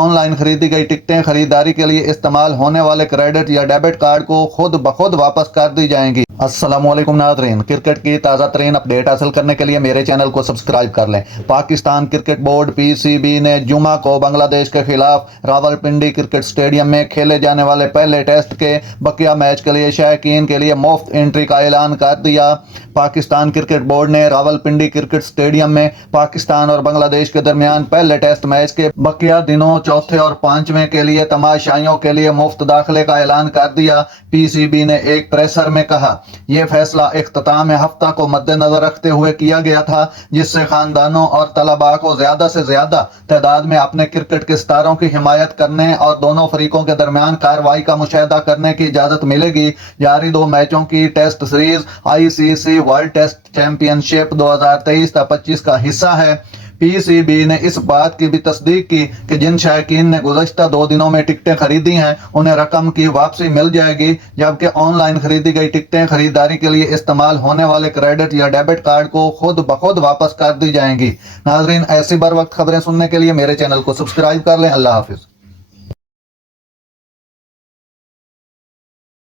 On line خریدی گئی ٹکٹیں خریداری کے لیے استعمال ہونے والے کریڈٹ یا ڈیبٹ کارڈ کو خود بخود واپس کر دی جائیں گی۔ السلام علیکم ناظرین، کرکٹ کی تازہ ترین اپڈیٹ حاصل کرنے کے لیے میرے چینل کو سبسکرائب کر لیں۔ پاکستان کرکٹ بورڈ PCB نے جمعہ کو بنگلہ دیش کے خلاف راولپنڈی کرکٹ سٹیڈیم میں کھیلے جانے والے پہلے ٹیسٹ کے بقیہ میچ کے لیے شائقین کے لیے مفت انٹری کا اعلان کر دیا۔ پاکستان کرکٹ بورڈ نے راولپنڈی کرکٹ سٹیڈیم میں پاکستان اور بنگلہ دیش کے درمیان پہلے ٹیسٹ میچ کے بقیہ دنوں چوتھے اور پانچویں کے لیے تماشائیوں کے لیے مفت داخلے کا اعلان کر دیا۔ PCB نے ایک پریسر میں کہا، یہ فیصلہ اختتام ہفتہ کو مد نظر رکھتے ہوئے کیا گیا تھا، جس سے خاندانوں اور طلباء کو زیادہ سے زیادہ تعداد میں اپنے کرکٹ کے ستاروں کی حمایت کرنے اور دونوں فریقوں کے درمیان کارروائی کا مشاہدہ کرنے کی اجازت ملے گی۔ جاری 2 میچوں کی test series ICC world test championship 2023-25 کا حصہ ہے۔ PCB نے اس بات کی بھی تصدیق کی کہ جن شائقین نے گزشتہ 2 دنوں میں ٹکٹیں خریدی ہیں انہیں رقم کی واپسی مل جائے گی، جبکہ آن لائن خریدی گئی ٹکٹیں خریداری کے لیے استعمال ہونے والے کریڈٹ یا ڈیبٹ کارڈ کو خود بخود واپس کر دی جائیں گی۔ ناظرین، ایسی بر وقت خبریں سننے کے لیے میرے چینل کو سبسکرائب کر لیں۔ اللہ حافظ۔